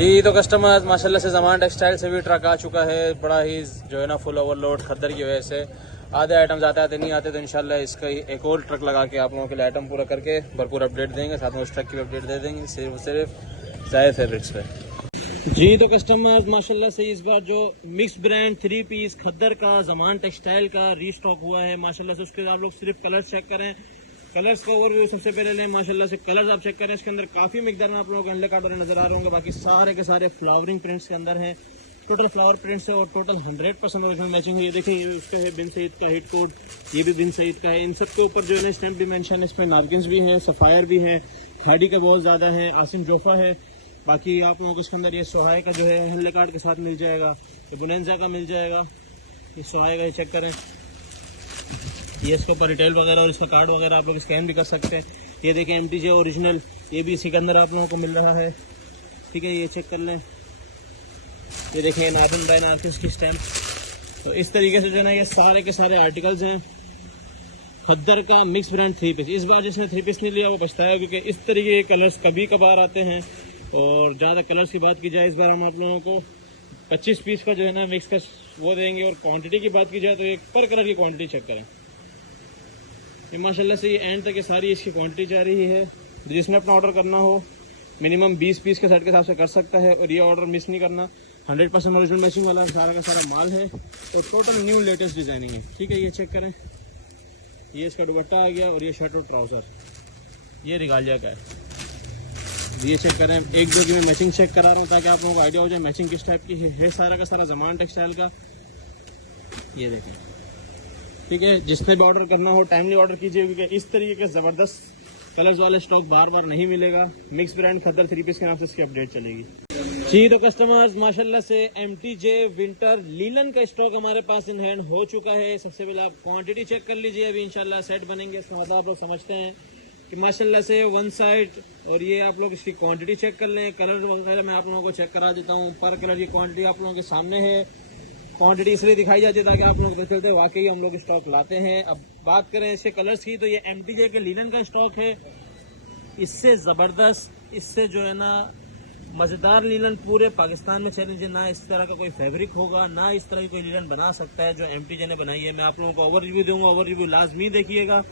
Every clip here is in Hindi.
जी तो कस्टमर्स माशाल्लाह से ज़मान टेक्सटाइल से भी ट्रक आ चुका है, बड़ा ही जो है ना फुल ओवरलोड खद्दर की वजह से आधे आइटम्स आते नहीं आते, तो इंशाल्लाह इसका ही एक और ट्रक लगा के आप लोगों के लिए आइटम पूरा करके भरपूर अपडेट देंगे, साथ में उस ट्रक की भी अपडेट दे देंगे सिर्फ जायद फैब्रिक्स पे। जी तो कस्टमर्स माशाल्लाह से इस बार जो मिक्स ब्रांड 3 पीस खद्दर का ज़मान टेक्सटाइल का रीस्टॉक हुआ है माशाल्लाह से। उसके आप लोग सिर्फ कलर्स चेक करें, कलर्स का ओवरव्यू सबसे पहले लें। माशाल्लाह से कलर्स आप चेक करें, इसके अंदर काफ़ी मिकदार में आप लोगों को अंडर कार्ड वाले नजर आ रहे होंगे, बाकी सारे के सारे फ्लावरिंग प्रिंट्स के अंदर हैं। टोटल फ्लावर प्रिंट्स है और टोटल 100% ओरिजिनल मैचिंग है। ये देखिए, ये उसके है बिन सईद का हिट कोड, ये भी बिन सईद का है। इन सब के ऊपर जो है ना स्टैम्प भी मेंशन है, इस पर नार्गिन्स भी हैं, सफ़ायर भी है, खैडी का बहुत ज़्यादा है, आसिम जोफा है। बाकी आप लोगों को इसके अंदर ये सोहाय का जो है हल्ले कार्ड के साथ मिल जाएगा, ये बुनेंजा का मिल जाएगा। ये सोहाय का चेक करें, ये इसके ऊपर रिटेल वगैरह और इसका कार्ड वगैरह आप लोग स्कैन भी कर सकते हैं। ये देखें MTJ ओरिजिनल, ये भी इसी के अंदर आप लोगों को मिल रहा है। ठीक है, ये चेक कर लें। ये देखें नार्जन बाय नार्किस की स्टैम्प। तो इस तरीके से जो है ना ये सारे के सारे आर्टिकल्स हैं खद्दर का मिक्स ब्रांड 3 पीस। इस बार जिसने 3 पीस नहीं लिया वो पछताया, क्योंकि इस तरीके के कलर्स कभी कभार आते हैं। और ज़्यादा कलर्स की बात की जाए, इस बार हम आप लोगों को 25 पीस का जो है ना मिक्स का वो देंगे। और क्वांटिटी की बात की जाए तो एक पर कलर की क्वांटिटी चेक करें, ये माशाल्लाह से ये एंड तक ये सारी इसकी क्वांटिटी जा रही है। जिसने अपना ऑर्डर करना हो मिनिमम 20 पीस के सेट के हिसाब से कर सकता है, और ये ऑर्डर मिस नहीं करना। 100% ओरिजिनल मैचिंग वाला सारा का सारा माल है और टोटल न्यू लेटेस्ट डिजाइनिंग है। ठीक है, ये चेक करें, ये इसका दुपट्टा आ गया और ये शर्ट और ट्राउज़र ये रिगालिया का है। ये चेक करें, एक दो की मैं मैचिंग चेक करा रहा हूँ ताकि आप लोगों को आइडिया हो जाए मैचिंग किस टाइप की है। सारा का सारा ज़मान टेक्सटाइल का, ये देखें। ठीक है, जिसने भी ऑर्डर करना हो टाइमली ऑर्डर कीजिए, क्योंकि इस तरीके के ज़बरदस्त कलर्स वाले स्टॉक बार बार नहीं मिलेगा। मिक्स ब्रांड खद्दर 3 पीस के नाम से इसकी अपडेट चलेगी। जी तो कस्टमर्स माशाल्लाह से MTJ विंटर लीलन का स्टॉक हमारे पास इन हैंड हो चुका है। सबसे पहले आप क्वांटिटी चेक कर लीजिए, अभी इंशाल्लाह सेट बनेंगे, इसका मतलब आप लोग समझते हैं कि माशाल्लाह से वन साइड। और ये आप लोग इसकी क्वांटिटी चेक कर लें, कलर वगैरह मैं आप लोगों को चेक करा देता हूँ। पर कलर की क्वांटिटी आप लोगों के सामने है। क्वांटिटी इसलिए दिखाई जाती है ताकि आप लोग पता चलते वाकई हम लोग स्टॉक लाते हैं। अब बात करें इसके कलर्स की, तो ये MTJ के लीलन का स्टॉक है। इससे ज़बरदस्त, इससे जो है ना मज़ेदार लीलन पूरे पाकिस्तान में चैलेंज है। ना इस तरह का कोई फैब्रिक होगा, ना इस तरह की कोई लीलन बना सकता है जो MTJ ने बनाई है। मैं आप लोगों को ओवर रिव्यू दूंगा, ओवर रिव्यू लाजमी देखिएगा।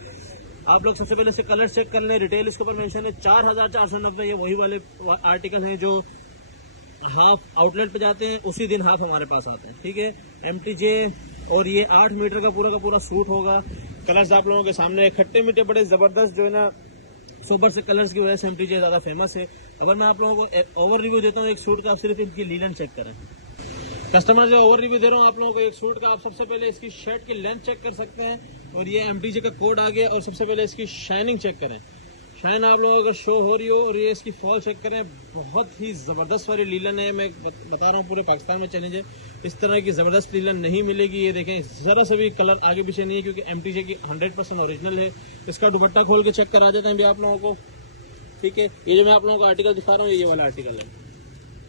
आप लोग सबसे पहले से कलर चेक कर लें। रिटेल इसके ऊपर मेंशन है 4490। ये वही वाले आर्टिकल हैं जो हाफ आउटलेट पे जाते हैं, उसी दिन हाफ हमारे पास आते हैं। ठीक है, MTJ और ये 8 मीटर का पूरा सूट होगा। कलर्स आप लोगों के सामने है, खट्टे मीठे बड़े ज़बरदस्त जो है ना सोबर से कलर्स की वजह से MTJ ज़्यादा फेमस है। अगर मैं आप लोगों को ओवर रिव्यू देता हूँ एक सूट का, आप सिर्फ इनकी लीलन चेक करें। कस्टमर जो ओवर रिव्यू दे रहा हूँ आप लोगों को एक सूट का, आप सबसे पहले इसकी शर्ट की लेंथ चेक कर सकते हैं, और ये MTJ का कोड आ गया। और सबसे पहले इसकी शाइनिंग चेक करें, शाइन आप लोगों को अगर शो हो रही हो। और ये इसकी फॉल चेक करें, बहुत ही ज़बरदस्त वाली लीलन है। मैं बता रहा हूँ पूरे पाकिस्तान में चैलेंज है, इस तरह की ज़बरदस्त लीलन नहीं मिलेगी। ये देखें, ज़रा सा भी कलर आगे पीछे नहीं है, क्योंकि MTJ की 100% ओरिजिनल है। इसका दुपट्टा खोल के चेक करा देते हैं भी आप लोगों को। ठीक है, ये जो मैं आप लोगों को आर्टिकल दिखा रहा हूँ ये वाला आर्टिकल है,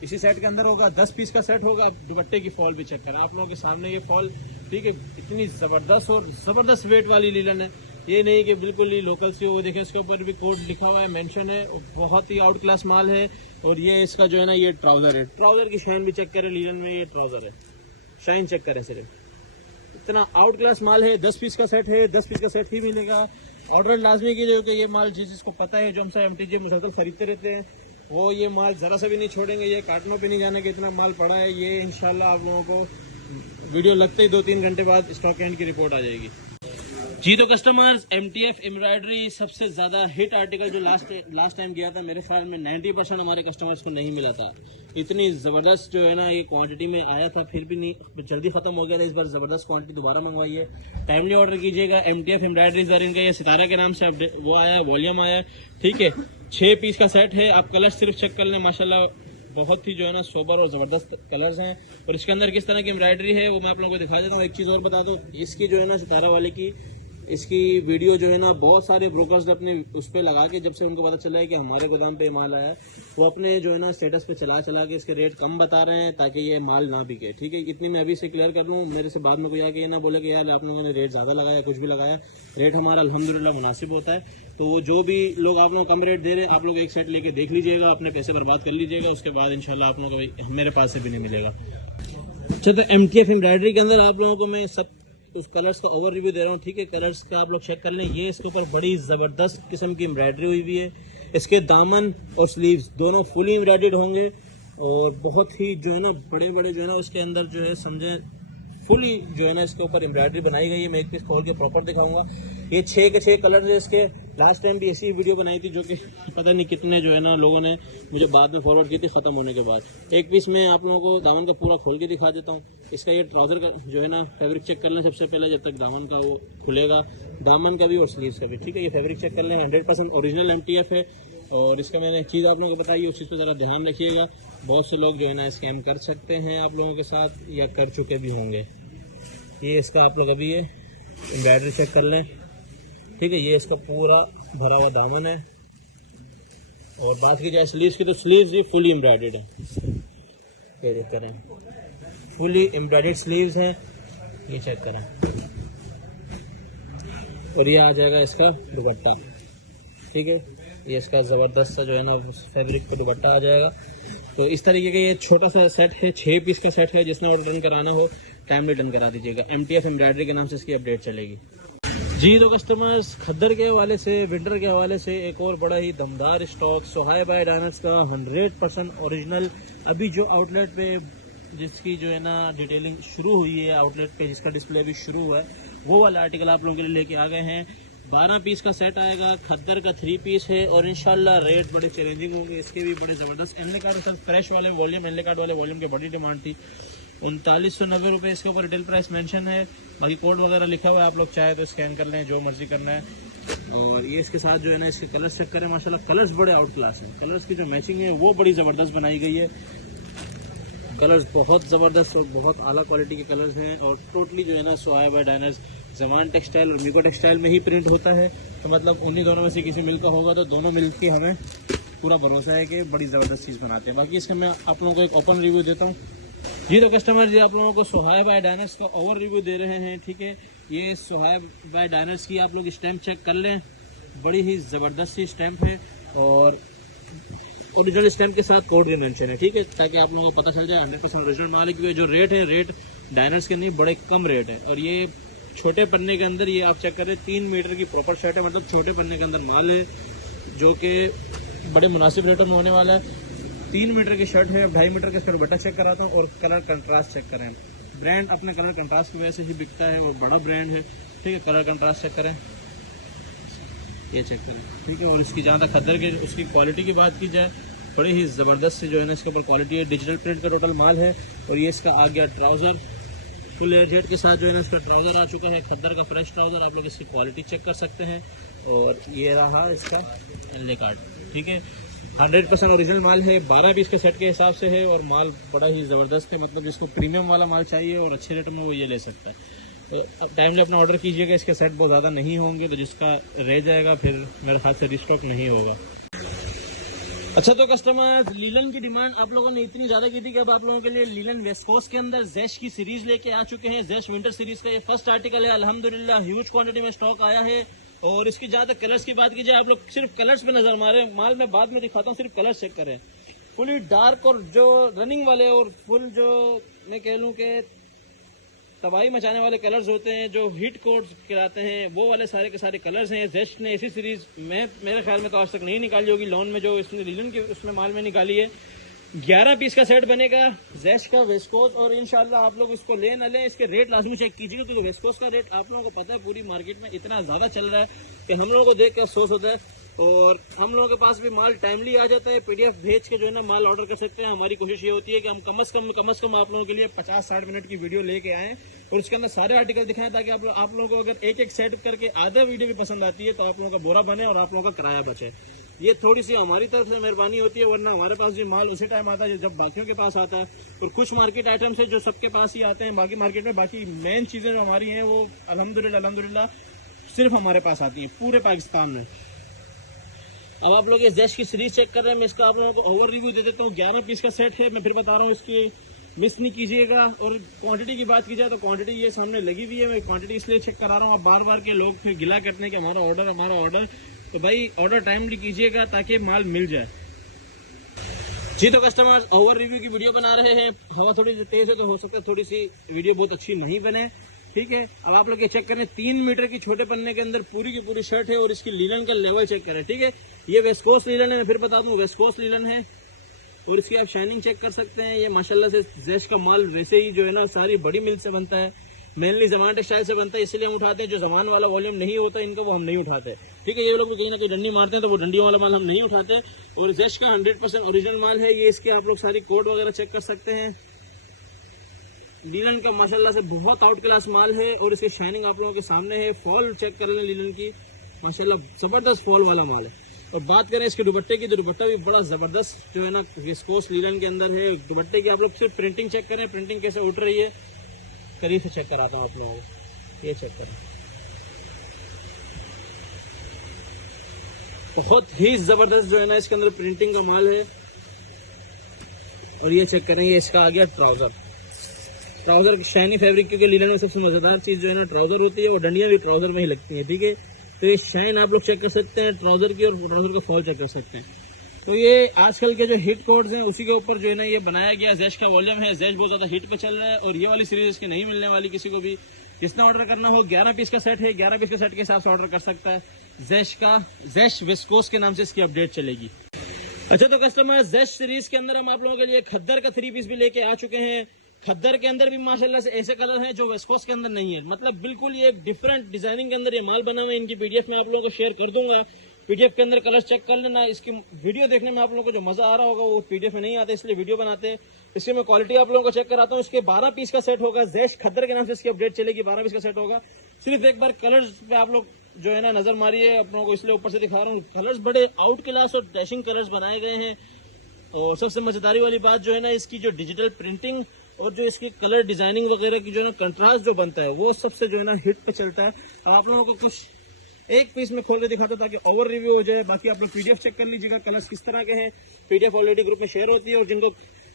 इसी सेट के अंदर होगा, 10 पीस का सेट होगा। दुपट्टे की फॉल भी चेक करें आप लोगों के सामने, ये फॉल। ठीक है, इतनी ज़बरदस्त और ज़बरदस्त वेट वाली लीलन है, ये नहीं कि बिल्कुल ही लोकल सी हो। वो देखें, इसके ऊपर भी कोड लिखा हुआ है, मेंशन है, और बहुत ही आउट क्लास माल है। और ये इसका जो है ना ये ट्राउज़र है, ट्राउज़र की शाइन भी चेक करें। लीलन में ये ट्राउज़र है, शाइन चेक करें सिर्फ, इतना आउट क्लास माल है। 10 पीस का सेट है, 10 पीस का सेट ही मिलेगा। ऑर्डर लाजमी कीजिए, क्योंकि ये माल जिसको पता है, जो हमसे MTJ मुसलसल खरीदते रहते हैं, वो ये माल ज़रा सा भी नहीं छोड़ेंगे। ये कार्टनों पे नहीं जाने के इतना माल पड़ा है। ये इंशाल्लाह आप लोगों को वीडियो लगते ही 2-3 घंटे बाद स्टॉक एंड की रिपोर्ट आ जाएगी। जी तो कस्टमर्स, MTF एम्ब्रॉयडरी सबसे ज़्यादा हिट आर्टिकल जो लास्ट टाइम गया था, मेरे ख्याल में 90% हमारे कस्टमर्स को नहीं मिला था। इतनी ज़बरदस्त जो है ना ये क्वांटिटी में आया था, फिर भी नहीं, जल्दी ख़त्म हो गया था। इस बार ज़बरदस्त क्वांटिटी दोबारा मंगवाई है, टाइमली ऑर्डर कीजिएगा। MTF एम्ब्रॉयडरी सर इनका ये सितारा के नाम से अपडेट वो आया, वॉल्यूम आया। ठीक है, 6 पीस का सेट है। आप कलर सिर्फ चेक कर लें, माशाल्लाह बहुत ही जो है ना सोबर और ज़बरदस्त कलर्स हैं। और इसके अंदर किस तरह की एम्ब्रॉयडरी है वो मैं आप लोगों को दिखा देता हूँ। एक चीज़ और बता दूँ, इसकी जो है ना सितारा वाले की इसकी वीडियो जो है ना बहुत सारे ब्रोकर्स ने अपने उस पर लगा के, जब से उनको पता चला है कि हमारे गोदाम पे माल आया है, वो अपने जो है ना स्टेटस पे चला के इसके रेट कम बता रहे हैं ताकि ये माल ना बिके। ठीक है, इतनी मैं अभी से क्लियर कर लूँ, मेरे से बाद में कोई आके ये ना बोले कि यार आप लोगों ने रेट ज़्यादा लगाया, कुछ भी लगाया। रेट हमारा अल्हम्दुलिल्लाह मुनासिब होता है। तो जो भी लोग आप लोग कम रेट दे रहे हैं, आप लोग एक सेट लेके देख लीजिएगा, अपने पैसे बर्बाद कर लीजिएगा, उसके बाद इंशाल्लाह आप लोगों को मेरे पास से भी नहीं मिलेगा। अच्छा, तो MTF एम्ब्रॉयडरी के अंदर आप लोगों को मैं सब उस कलर्स का ओवर रिव्यू दे रहा हूँ, ठीक है। कलर्स का आप लोग चेक कर लें। ये इसके ऊपर बड़ी ज़बरदस्त किस्म की एम्ब्रॉयडरी हुई हुई है। इसके दामन और स्लीव्स दोनों फुली एम्ब्रॉयडर्ड होंगे और बहुत ही जो है ना बड़े बड़े जो है ना उसके अंदर जो है समझे फुली जो है ना इसके ऊपर एम्ब्रॉयडरी बनाई गई है। मैं एक पीस खोल के प्रॉपर दिखाऊंगा। ये 6 के 6 कलर है इसके। लास्ट टाइम भी ऐसी वीडियो बनाई थी जो कि पता नहीं कितने जो है ना लोगों ने मुझे बाद में फॉरवर्ड की थी ख़त्म होने के बाद। एक पीस मैं आप लोगों को दामन का पूरा खोल के दिखा देता हूँ। इसका ये ट्राउज़र का जो है ना फैब्रिक चेक कर लें सबसे पहले, जब तक दामन का वो खुलेगा, दामन का भी और स्लीव्स का भी, ठीक है। ये फैब्रिक चेक कर लें, 100% ओरिजिनल MTF है। और इसका मैंने चीज़ आप लोगों को बताई, उस चीज़ पर ज़रा ध्यान रखिएगा। बहुत से लोग जो है ना स्कैम कर सकते हैं आप लोगों के साथ, या कर चुके भी होंगे। ये इसका आप लोग अभी ये एम्ब्रॉयडरी चेक कर लें, ठीक है। ये इसका पूरा भरा हुआ दामन है। और बात की जाए स्लीव्स की, तो स्लीव्स भी फुली एम्ब्रॉयडर्ड है। ये चेक करें, फुली एम्ब्रॉयडर्ड स्लीव्स हैं, ये चेक करें। और ये आ जाएगा इसका दुपट्टा, ठीक है। ये इसका ज़बरदस्त सा जो है ना फैब्रिक का दुपट्टा आ जाएगा। तो इस तरीके का ये छोटा सा सेट है, 6 पीस का सेट है। जिसने ऑर्डर डन कराना हो टाइमली डन करा दीजिएगा। MTF एम्ब्रॉयडरी के नाम से इसकी अपडेट चलेगी जी। तो कस्टमर्स, खद्दर के हवाले से, विंटर के हवाले से एक और बड़ा ही दमदार स्टॉक सोहाय बाय डायनर्स का 100% ओरिजिनल, अभी जो आउटलेट पे जिसकी जो है ना डिटेलिंग शुरू हुई है, आउटलेट पे जिसका डिस्प्ले भी शुरू हुआ है, वो वाला आर्टिकल आप लोगों के लिए लेके आ गए हैं। 12 पीस का सेट आएगा, खद्दर का 3 पीस है। और इंशाल्लाह रेट बड़े चैलेंजिंग होंगे, इसके भी बड़े ज़बरदस्त। एनले कार्ड सर फ्रेश वाले वॉल्यूम, एनले कार्ड वाले वॉल्यूम की बड़ी डिमांड थी। 3990 रुपये इसके ऊपर रिटेल प्राइस मेंशन है। बाकी कोड वगैरह लिखा हुआ है, आप लोग चाहे तो स्कैन कर लें, जो मर्जी करना है। और ये इसके साथ जो है ना इसके कलर्स चेक करें, माशाल्लाह कलर्स बड़े आउट क्लास हैं। कलर्स की जो मैचिंग है वो बड़ी ज़बरदस्त बनाई गई है। कलर्स बहुत ज़बरदस्त और बहुत आला क्वालिटी के कलर्स हैं। और टोटली जो है ना सोहाय बाय डायनर्स जमान टेक्सटाइल और मीको टेक्सटाइल में ही प्रिंट होता है। तो मतलब उन्हीं दोनों में से किसी मिल का होगा, तो दोनों मिल की हमें पूरा भरोसा है कि बड़ी ज़बरदस्त चीज़ बनाते हैं। बाकी इसका मैं आप लोगों को एक ओपन रिव्यू देता हूँ जी। तो कस्टमर जी, आप लोगों को सोहाय बाय डायनर्स का ओवर रिव्यू दे रहे हैं, ठीक है। ये सोहाय बाय डायनर्स की आप लोग स्टैम्प चेक कर लें, बड़ी ही ज़बरदस्त सी स्टैम्प है। और ओरिजिनल स्टैम्प के साथ कोड भी मेंशन है, ठीक है, ताकि आप लोगों को पता चल जाए 100% ओरिजिनल माल है। क्योंकि जो रेट है, रेट डायनर्स के नहीं बड़े कम रेट है। और ये छोटे पन्ने के अंदर, ये आप चेक करें, 3 मीटर की प्रॉपर शर्ट है। मतलब छोटे पन्ने के अंदर माल है, जो कि बड़े मुनासिब रेटों में होने वाला है। 3 मीटर की शर्ट है, 2.5 मीटर का इसका दुपट्टा चेक कराता हूँ। और कलर कंट्रास्ट चेक करें, ब्रांड अपने कलर कंट्रास्ट की वजह से ही बिकता है और बड़ा ब्रांड है, ठीक है। कलर कंट्रास्ट चेक करें, ये चेक करें, ठीक है। और इसकी जहाँ तक खद्दर के उसकी क्वालिटी की बात की जाए, बड़ी ही ज़बरदस्त से जो है ना इसके ऊपर क्वालिटी है। डिजिटल प्रिंट का टोटल माल है। और ये इसका आ गया ट्राउज़र, फुल एयर जेट के साथ जो है ना इसका ट्राउज़र आ चुका है, खद्दर का फ्रेश ट्राउज़र। आप लोग इसकी क्वालिटी चेक कर सकते हैं। और ये रहा इसका एनले कार्ड, ठीक है। 100% ओरिजिनल माल है, 12 पीस के सेट के हिसाब से है। और माल बड़ा ही ज़बरदस्त है। मतलब जिसको प्रीमियम वाला माल चाहिए और अच्छे रेट में, वो ये ले सकता है। तो टाइम से अपना ऑर्डर कीजिएगा, इसके सेट बहुत ज़्यादा नहीं होंगे, तो जिसका रह जाएगा फिर मेरे हाथ से रिस्टॉक नहीं होगा। अच्छा, तो कस्टमर, लीलन की डिमांड आप लोगों ने इतनी ज़्यादा की थी कि अब आप लोगों के लिए लीलन वेस्कोस के अंदर जैश की सीरीज़ लेके आ चुके हैं। जैश विंटर सीरीज़ का ये फर्स्ट आर्टिकल है। अल्हम्दुलिल्लाह ह्यूज क्वांटिटी में स्टॉक आया है। और इसकी जहाँ तक कलर्स की बात की जाए, आप लोग सिर्फ कलर्स पे नजर मारे, माल में बाद में दिखाता हूँ, सिर्फ कलर्स चेक करें। फुली डार्क और जो रनिंग वाले और फुल जो मैं कह लूँ कि तबाही मचाने वाले कलर्स होते हैं, जो हिट कोड्स कराते हैं, वो वाले सारे के सारे कलर्स हैं। जेस्ट ने ऐसी सीरीज मेरे ख्याल में तो आज तक नहीं निकाली होगी लॉन में, जो इसने लीलन के उसमें माल में निकाली है। 11 पीस का सेट बनेगा जेस्ट का वेस्कोस। और इंशाल्लाह आप लोग इसको ले न लें, इसके रेट लाजमी चेक कीजिएगा, क्योंकि वेस्कोस का रेट आप लोगों को पता है पूरी मार्केट में इतना ज़्यादा चल रहा है कि हम लोगों को देख कर अफसोस होता है। और हम लोगों के पास भी माल टाइमली आ जाता है, PDF भेज के जो है ना माल ऑर्डर कर सकते हैं। हमारी कोशिश ये होती है कि हम कम से कम आप लोगों के लिए 50-60 मिनट की वीडियो लेके आएँ और उसके अंदर सारे आर्टिकल दिखाएं, ताकि आप लोगों को अगर एक सेट करके आधा वीडियो भी पसंद आती है, तो आप लोगों का बोरा बने और आप लोगों का किराया बचे। ये थोड़ी सी हमारी तरफ से मेहरबानी होती है, वरना हमारे पास भी माल उसी टाइम आता है जब बाकियों के पास आता है। और कुछ मार्केट आइटम्स है जो सबके पास ही आते हैं, बाकी मार्केट में बाकी मेन चीज़ें जो हमारी हैं वो अल्हम्दुलिल्लाह सिर्फ हमारे पास आती हैं पूरे पाकिस्तान में। अब आप लोग ये जेश की सीरीज चेक कर रहे हैं, मैं इसका आप लोगों को ओवर रिव्यू दे देता हूँ। 11 पीस का सेट है, मैं फिर बता रहा हूँ, इसकी मिस नहीं कीजिएगा। और क्वांटिटी की बात की जाए तो क्वांटिटी ये सामने लगी हुई है, मैं क्वांटिटी इसलिए चेक करा रहा हूँ। अब बार बार के लोग फिर गिला करते हैं कि हमारा ऑर्डर तो भाई ऑर्डर टाइमली कीजिएगा ताकि माल मिल जाए। जी तो कस्टमर्स, ओवर रिव्यू की वीडियो बना रहे हैं, हवा थोड़ी सी तेज है तो हो सकता है थोड़ी सी वीडियो बहुत अच्छी नहीं बने, ठीक है। अब आप लोग ये चेक करें, 3 मीटर की छोटे पन्ने के अंदर पूरी की पूरी शर्ट है और इसकी लीलन का लेवल चेक करें, ठीक है। ये वेस्कोस लीलन है, मैं फिर बता दूं वेस्कोस लीलन है और इसकी आप शाइनिंग चेक कर सकते हैं। ये माशाल्लाह से जैश का माल वैसे ही जो है ना सारी बड़ी मिल से बनता है, मेनली जमान टेक्सटाइल से बनता है, इसलिए हम उठाते हैं। जो जमान वाला वॉल्यूम नहीं होता इनका वो हम नहीं उठाते, ठीक है। ये लोग भी कहीं ना कहीं डंडी मारते हैं तो वो डंडी वाला माल हम नहीं उठाते। और जैश का 100% ओरिजिनल माल है ये। इसके आप लोग सारी कोड वगैरह चेक कर सकते हैं। लीलन का माशाल्लाह से बहुत आउट क्लास माल है और इसकी शाइनिंग आप लोगों के सामने है। फॉल चेक कर लें लीलन की, माशाल्लाह जबरदस्त फॉल वाला माल है। और बात करें इसके दुपट्टे की, तो दुपट्टा भी बड़ा जबरदस्त जो है ना विस्कोस लीलन के अंदर है। दुपट्टे की आप लोग सिर्फ प्रिंटिंग चेक करें, प्रिंटिंग कैसे उठ रही है, करीब से चेक कराता हूँ आप लोगों को। ये चेक करें, बहुत ही जबरदस्त जो है ना इसके अंदर प्रिंटिंग का माल है। और ये चेक करें, ये इसका आ गया ट्राउजर। ट्राउजर की शाइनी फैब्रिक, क्योंकि लीलन में सबसे मजेदार चीज जो है ना ट्राउजर होती है और डंडियां भी ट्राउजर में ही लगती है, ठीक है। तो ये शाइन आप लोग चेक कर सकते हैं ट्राउजर की और ट्राउजर का फॉल चेक कर सकते हैं। तो ये आजकल के जो हिट कोड्स हैं उसी के ऊपर जो है ना ये बनाया गया। जैश का वॉल्यूम है, जैश बहुत ज्यादा हिट पे चल रहा है और ये वाली सीरीज इसकी नहीं मिलने वाली किसी को भी। जितना ऑर्डर करना हो, 11 पीस का सेट है, 11 पीस का सेट के हिसाब से ऑर्डर कर सकता है। जैश का, जैश विस्कोस के नाम से इसकी अपडेट चलेगी। अच्छा तो कस्टमर, जैश सीरीज के अंदर हम आप लोगों के लिए खद्दर का 3 पीस भी लेके आ चुके हैं। खद्दर के अंदर भी माशाल्लाह से ऐसे कलर हैं जो वेस्कोस के अंदर नहीं है, मतलब बिल्कुल ये डिफरेंट डिजाइनिंग के अंदर ये माल बना हुआ है। इनकी पीडीएफ में आप लोगों को शेयर कर दूंगा, पीडीएफ के अंदर कलर चेक कर लेना। इसकी वीडियो देखने में आप लोगों को जो मजा आ रहा होगा वो पीडीएफ में नहीं आता, इसलिए वीडियो बनाते हैं। इसकी मैं क्वालिटी आप लोगों को चेक कराता हूँ। इसके 12 पीस का सेट होगा, जैश खद्दर के नाम से इसकी अपडेट चलेगी, 12 पीस का सेट होगा। सिर्फ एक बार कलर्स पे आप लोग जो है ना नजर मारिए, आप लोगों को इसलिए ऊपर से दिखा रहा हूँ। कलर्स बड़े आउट क्लास और डैशिंग कलर्स बनाए गए हैं। और सबसे मजेदारी वाली बात जो है ना इसकी जो डिजिटल प्रिंटिंग और जो इसकी कलर डिजाइनिंग वगैरह की जो ना कंट्रास्ट जो बनता है वो सबसे जो है ना हिट पे चलता है। अब आप लोगों को कुछ एक पीस में खोल के दिखाता हूं ताकि ओवर रिव्यू हो जाए। बाकी आप लोग पीडीएफ चेक कर लीजिएगा कलर्स किस तरह के हैं। पीडीएफ ऑलरेडी ग्रुप में शेयर होती है और जिनको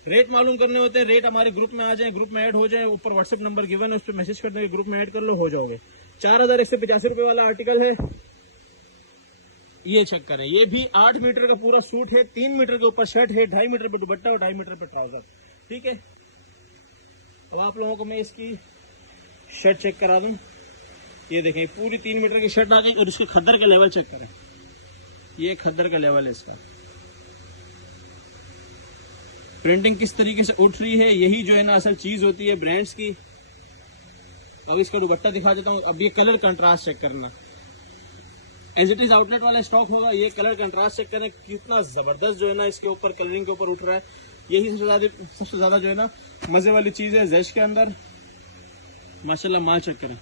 रेट मालूम करने होते हैं रेट हमारे ग्रुप में आ जाए, ग्रुप में ऐड हो जाए। ऊपर व्हाट्सएप नंबर गिवन है, उस पर मैसेज कर देंगे, ग्रुप में ऐड कर लो, हो जाओगे। 4185 रुपए वाला आर्टिकल है, ये चेक करें। ये भी 8 मीटर का पूरा सूट है, 3 मीटर के ऊपर शर्ट है, 2.5 मीटर पे दुपट्टा और 2.5 मीटर पे ट्राउजर, ठीक है। अब आप लोगों को मैं इसकी शर्ट चेक करा दूं। ये देखें पूरी 3 मीटर की शर्ट आ गई और इसके खद्दर का लेवल चेक करें। ये खद्दर का लेवल है इसका, प्रिंटिंग किस तरीके से उठ रही है, यही जो है ना असल चीज होती है ब्रांड्स की। अब इसका दुपट्टा दिखा देता हूँ। अब ये कलर कंट्रास्ट चेक करना, एज इट इज आउटलेट वाला स्टॉक होगा। ये कलर कंट्रास्ट चेक करें, कितना जबरदस्त जो है ना इसके ऊपर कलरिंग के ऊपर उठ रहा है। यही सबसे ज्यादा जो है ना मजे वाली चीज है जैश के अंदर। माशाल्लाह माल चेक करें,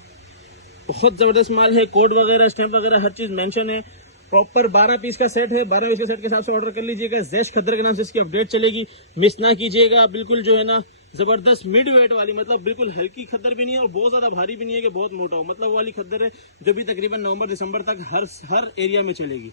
बहुत जबरदस्त माल है। कोड वगैरह, स्टैंप वगैरह हर चीज मेंशन है। प्रॉपर 12 पीस का सेट है, 12 पीस के सेट के हिसाब से ऑर्डर कर लीजिएगा। जैश खद्दर के नाम से इसकी अपडेट चलेगी, मिस ना कीजिएगा। बिल्कुल जो है ना जबरदस्त मिड वेट वाली, मतलब बिल्कुल हल्की खद्दर भी नहीं है और बहुत ज्यादा भारी भी नहीं है कि बहुत मोटा हो, मतलब वाली खद्दर है जो भी तकरीबन नवंबर दिसंबर तक हर एरिया में चलेगी।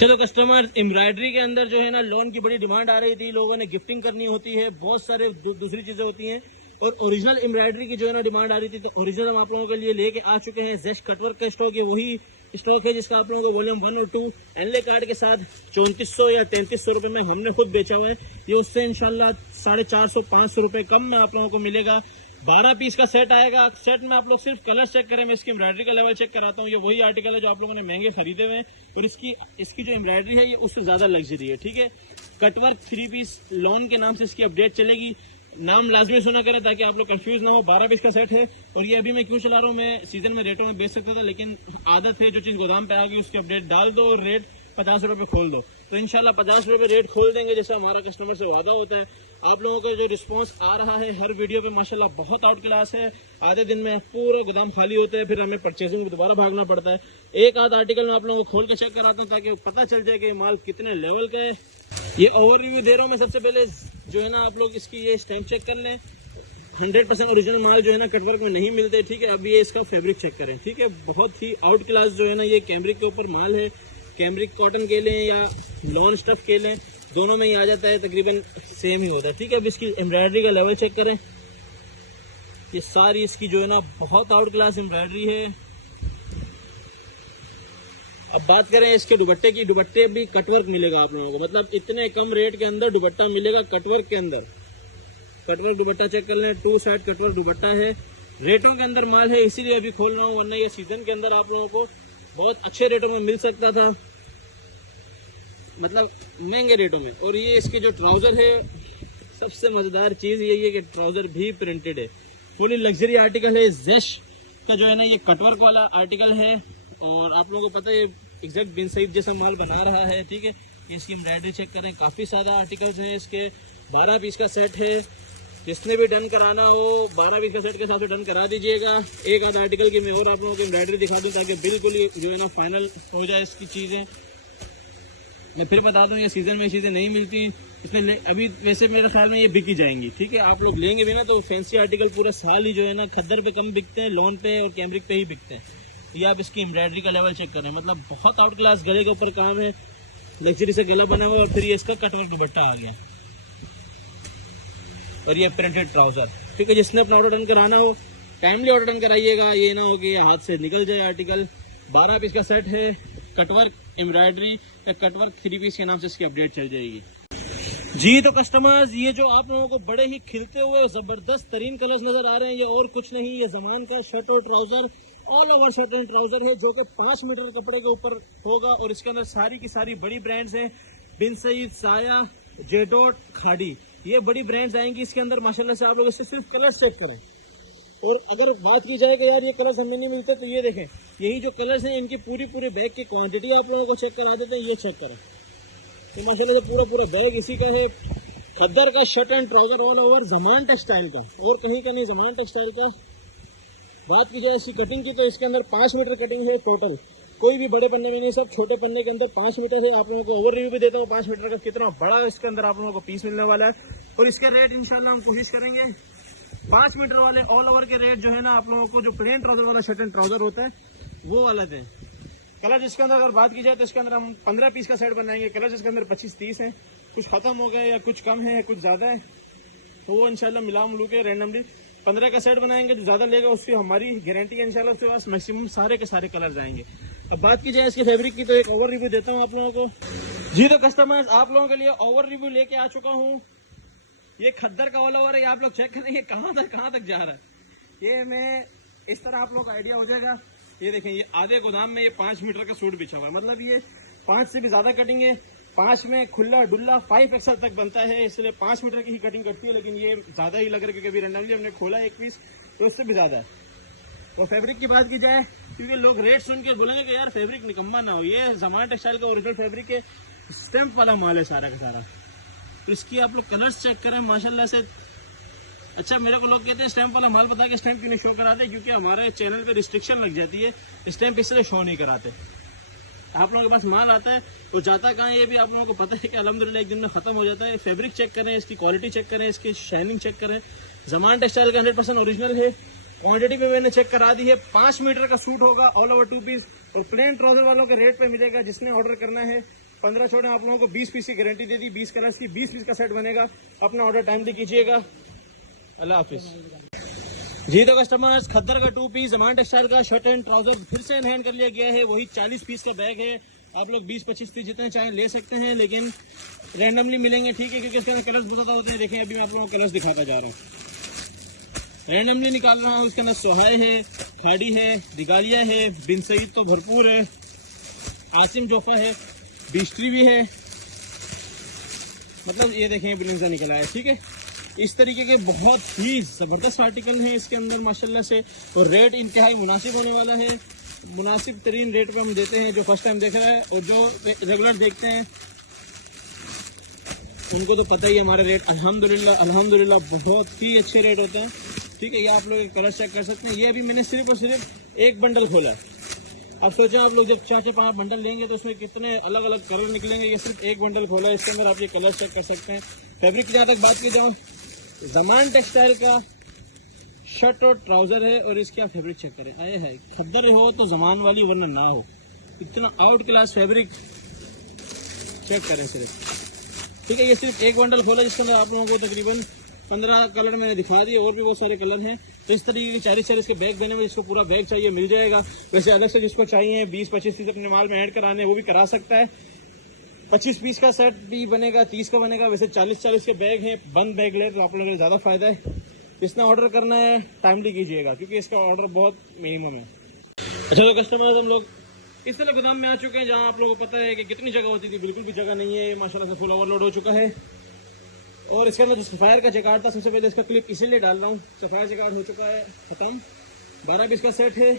चलो कस्टमर, एम्ब्रॉयडरी के अंदर जो है ना लोन की बड़ी डिमांड आ रही थी, लोगों ने गिफ्टिंग करनी होती है, बहुत सारे दूसरी चीजें होती हैं और ओरिजिनल एम्ब्रॉयडरी की जो है ना डिमांड आ रही थी, तो ओरिजिनल हम आप लोगों के लिए लेके आ चुके हैं। जैश कटवर्क का स्टॉक है, वही स्टॉक है जिसका आप लोगों को वॉल्यूम 1 और 2 एनले कार्ड के साथ 3400 या 3300 रुपए में हमने खुद बेचा हुआ है। ये उससे इंशाल्लाह 450-500 रुपए कम में आप लोगों को मिलेगा। 12 पीस का सेट आएगा। सेट में आप लोग सिर्फ कलर चेक करें, मैं इसकी एम्ब्रॉयडरी का लेवल चेक कराता हूँ। ये वही आर्टिकल है जो आप लोगों ने महंगे खरीदे हुए हैं और इसकी जो एम्ब्रॉयडरी है ये उससे ज्यादा लग्जरी है, ठीक है। कटवर्क 3 पीस लॉन के नाम से इसकी अपडेट चलेगी। नाम लाजमी सुना करें ताकि आप लोग कंफ्यूज ना हो। 12 पीस का सेट है और ये अभी मैं क्यों चला रहा हूँ, मैं सीजन में रेटों में बेच सकता था लेकिन आदत है जो चीज गोदाम पे आ गई उसकी अपडेट डाल दो और रेट 50 रुपए खोल दो। तो इंशाल्लाह 50 रुपए रेट खोल देंगे जैसा हमारा कस्टमर से वादा होता है। आप लोगों का जो रिस्पांस आ रहा है हर वीडियो पे माशाल्लाह बहुत आउट क्लास है। आधे दिन में पूरा गोदाम खाली होता है, फिर हमें परचेसिंग में दोबारा भागना पड़ता है। एक आध आर्टिकल में आप लोगों को खोल के चेक कराता हूँ ताकि पता चल जाए कि माल कितने लेवल का है। ये ओवर रिव्यू दे रहा हूँ मैं। सबसे पहले जो है ना आप लोग इसकी ये स्टैंप चेक कर लें। 100% ओरिजिनल माल जो है ना कटवर्क में नहीं मिलते, ठीक है। अभी ये इसका फैब्रिक चेक करें, ठीक है। बहुत ही आउट क्लास जो है ना ये कैमरिक के ऊपर माल है। कैमरिक कॉटन के लें या लॉन स्टफ के लें, दोनों में ही आ जाता है, तकरीबन सेम ही होता है, ठीक है। अब इसकी एम्ब्रॉयडरी का लेवल चेक करें। ये सारी इसकी जो है ना बहुत आउट क्लास एम्ब्रॉयडरी है। अब बात करें इसके दुपट्टे की, दुपट्टे भी कटवर्क मिलेगा आप लोगों को, मतलब इतने कम रेट के अंदर दुपट्टा मिलेगा कटवर्क के अंदर। कटवर्क दुपट्टा चेक कर लें, 2 साइड कटवर्क दुपट्टा है, रेटों के अंदर माल है, इसीलिए अभी खोल रहा हूँ, वरना ये सीजन के अंदर आप लोगों को बहुत अच्छे रेटों में मिल सकता था, मतलब महंगे रेटों में। और ये इसके जो ट्राउजर है, सबसे मजेदार चीज यही है कि ट्राउजर भी प्रिंटेड है, फुली लग्जरी आर्टिकल है। जेश का जो है ना ये कटवर्क वाला आर्टिकल है, और आप लोगों को पता है एग्जैक्ट बिन सईद जैसा माल बना रहा है, ठीक है। इसकी एम्ब्रॉयडरी चेक करें, काफ़ी सारा आर्टिकल्स हैं इसके, 12 पीस का सेट है। जिसने भी डन कराना हो 12 पीस का सेट के हिसाब से डन करा दीजिएगा। एक आध आर्टिकल की मैं और आप लोगों को एम्ब्रॉयडरी दिखा दूँ ताकि बिल्कुल ही जो है ना फाइनल हो जाए इसकी चीज़ें। मैं फिर बता दूँ ये सीज़न में चीज़ें नहीं मिलती इसमें, अभी वैसे मेरे ख्याल में ये बिकी जाएंगी, ठीक है। आप लोग लेंगे भी ना तो फैंसी आर्टिकल पूरा साल ही जो है ना खद्दर पे कम बिकते हैं, लॉन पे और कैमरिक पे ही बिकते हैं। ये आप इसकी एम्ब्रॉयडरी का लेवल चेक करें, मतलब बहुत आउट क्लास गले के ऊपर काम है, लग्जरी से गला बना हुआ, और फिर ये इसका कटवर्क दुपट्टा आ गया, और ये प्रिंटेड ट्राउजर, ठीक है। जिसने अपना ऑर्डर डन कराना हो टाइमली ऑर्डर डन कराइएगा, ये ना हो कि हाथ से निकल जाए आर्टिकल। 12 पीस का सेट है, कटवर्क एम्ब्रॉयडरी, कटवर्क 3 पीस के नाम से इसकी अपडेट चल जाएगी जी। तो कस्टमर्स, ये जो आप लोगों को बड़े ही खिलते हुए जबरदस्त तरीन कलर्स नजर आ रहे हैं, ये और कुछ नहीं, ये ज़मान का शर्ट और trouser, all over shirt and trouser है, जो कि 5 मीटर कपड़े के ऊपर होगा, और इसके अंदर सारी की सारी बड़ी ब्रांड्स हैं, बिन सईद, साया, जेडोट, खाड़ी, ये बड़ी ब्रांड्स आएंगी इसके अंदर माशाल्लाह से। आप लोग इससे सिर्फ कलर्स चेक करें, और अगर बात की जाए कि यार ये कलर्स हमें नहीं मिलते, तो ये देखें, यही जो कलर्स हैं इनकी पूरी बैग की क्वांटिटी आप लोगों को चेक करा देते हैं, ये चेक करें। तो माशाल्लाह से पूरा बैग इसी का है, खद्दर का shirt and trouser all over, Zaman textile का, और कहीं का नहीं, ज़मान टेक्सटाइल का। बात की जाए इसकी कटिंग की, तो इसके अंदर 5 मीटर कटिंग है टोटल, कोई भी बड़े पन्ने में नहीं, सब छोटे पन्ने के अंदर 5 मीटर है। आप लोगों को ओवर रिव्यू भी देता हूँ 5 मीटर का कितना बड़ा इसके अंदर आप लोगों को पीस मिलने वाला है, और इसके रेट इंशाल्लाह हम कोशिश करेंगे 5 मीटर वाले ऑल ओवर के रेट जो है ना आप लोगों को, जो प्लेन ट्राउजर वाला शर्ट एंड ट्राउजर होता है वो वाला दें। कलर जिसके अंदर अगर बात की जाए तो इसके अंदर हम 15 पीस का सेट बनाएंगे, कलर जिसके अंदर 25-30 है, कुछ खत्म हो गए या कुछ कम है कुछ ज्यादा है, तो वो इंशाल्लाह मिला मिलू के रैंडमली 15 का सेट बनाएंगे। जो ज्यादा लेगा उसकी हमारी गारंटी है इंशाल्लाह, उसके पास मैक्सिमम सारे के सारे कलर आएंगे। अब बात की जाए इसके फैब्रिक की, तो एक ओवर रिव्यू देता हूँ आप लोगों को जी। तो कस्टमर्स, आप लोगों के लिए ओवर रिव्यू लेके आ चुका हूँ। ये खद्दर का ऑल ओवर है, आप लोग चेक करेंगे कहाँ तक जा रहा है। ये मैं इस तरह आप लोगों को आइडिया हो जाएगा। ये देखें, ये आधे गोदाम में ये 5 मीटर का सूट बिछा हुआ है, मतलब ये 5 से भी ज्यादा कटिंग है, 5 में खुला डुल्ला 5 एक्सल तक बनता है, इसलिए 5 मीटर की ही कटिंग कटती है, लेकिन ये ज्यादा ही लग रहा है क्योंकि अभी रैंडमली हमने खोला एक पीस, तो उससे भी ज्यादा है। और फैब्रिक की बात की जाए, क्योंकि लोग रेट सुन के बोलेंगे कि यार फैब्रिक निकम्मा ना हो, ये ज़मान टेक्सटाइल का ओरिजिनल फैब्रिक है, स्टैम्प वाला माल है सारा का सारा। तो इसकी आप लोग कलर्स चेक करें माशाल्लाह से। अच्छा, मेरे को लोग कहते हैं स्टैम्प वाला माल बता के स्टैम्प क्यों नहीं शो कराते, क्योंकि हमारे चैनल पे रिस्ट्रिक्शन लग जाती है, स्टैम्प इसलिए शो नहीं कराते। आप लोगों के पास माल आता है तो जाता कहाँ है ये भी आप लोगों को पता है कि अल्हम्दुलिल्लाह एक दिन में खत्म हो जाता है। फैब्रिक चेक करें, इसकी क्वालिटी चेक करें, इसकी शाइनिंग चेक करें, ज़मान टेक्सटाइल का 100% ओरिजिनल है। क्वांटिटी भी मैंने चेक करा दी है, 5 मीटर का सूट होगा ऑल ओवर 2 पीस, और प्लेन ट्राउजर वालों के रेट पे मिलेगा। जिसने ऑर्डर करना है 15 छोड़े, आप लोगों को 20 पीस की गारंटी दे दी, 20 कलर्स की 20 पीस का सेट बनेगा। अपना ऑर्डर टाइमली कीजिएगा। अल्लाह हाफिज जी। तो कस्टमर्स, खद्दर का 2 पीस ज़मान टेक्सटाइल का शर्ट एंड ट्राउजर फिर से एनहैंड कर लिया गया है, वही 40 पीस का बैग है। आप लोग 20-25 पीस जितने चाहें ले सकते हैं, लेकिन रैंडमली मिलेंगे, ठीक है, क्योंकि इसके अंदर कलर्स बहुत ज़्यादा होते हैं। देखें, अभी मैं आप लोगों को कलर्स दिखाता जा रहा हूँ, रैंडमली निकाल रहा हूँ। इसके अंदर सोहाय है, खाड़ी है, दिगालिया है, बिन सईद तो भरपूर है, आसिम जोफा है, बिस्ट्री भी है, मतलब ये देखें बिलिंजा निकला है, ठीक है। इस तरीके के बहुत ही ज़बरदस्त आर्टिकल हैं इसके अंदर माशाल्लाह से, और रेट इंतहाई मुनासिब होने वाला है। मुनासिब तरीन रेट पे हम देते हैं, जो फर्स्ट टाइम देख रहा है और जो रेगुलर देखते हैं उनको तो पता ही है हमारे रेट अल्हम्दुलिल्लाह बहुत ही अच्छे रेट होते हैं, ठीक है। ये आप लोग कलर चेक कर सकते हैं। ये अभी मैंने सिर्फ और सिर्फ एक बंडल खोला है। अब सोचें आप लोग जब 4-5 बंडल लेंगे तो उसमें कितने अलग अलग कलर निकलेंगे। ये सिर्फ एक बंडल खोला है, इसके अंदर आप ये कलर चेक कर सकते हैं। फैब्रिक की जहाँ तक बात की जाओ, ज़मान टेक्सटाइल का शर्ट और ट्राउजर है, और इसकी आप फैब्रिक चेक करें, आए है खद्दर हो तो ज़मान वाली, वरना ना हो। इतना आउट क्लास फैब्रिक चेक करें सिर्फ, ठीक है। ये सिर्फ एक बंडल खोला जिसके अंदर आप लोगों को तकरीबन 15 कलर मैंने दिखा दिए, और भी बहुत सारे कलर हैं। तो इस तरीके के 40 के बैग देने में जिसको पूरा बैग चाहिए मिल जाएगा। वैसे अलग से जिसको चाहिए 20-25 पीस अपने माल में ऐड कराने वो भी करा सकता है। 25 पीस का सेट भी बनेगा, 30 का बनेगा। वैसे 40 के बैग हैं, बंद बैग ले तो आप लोगों को ज़्यादा फायदा है। जिसने ऑर्डर करना है टाइमली कीजिएगा क्योंकि इसका ऑर्डर बहुत मिनिमम है। अच्छा तो कस्टमर्स, हम लोग इस तरह गोदाम में आ चुके हैं जहाँ आप लोगों को पता है कि कितनी जगह होती थी, बिल्कुल भी जगह नहीं है। माशाल्लाह से फुल ओवरलोड हो चुका है। और इसके अंदर जो सफायर का जगाड़ था, सबसे पहले इसका क्लिप इसीलिए डाल रहा हूँ, सफायर जगाड़ हो चुका है खत्म। 12 पीस का सेट है,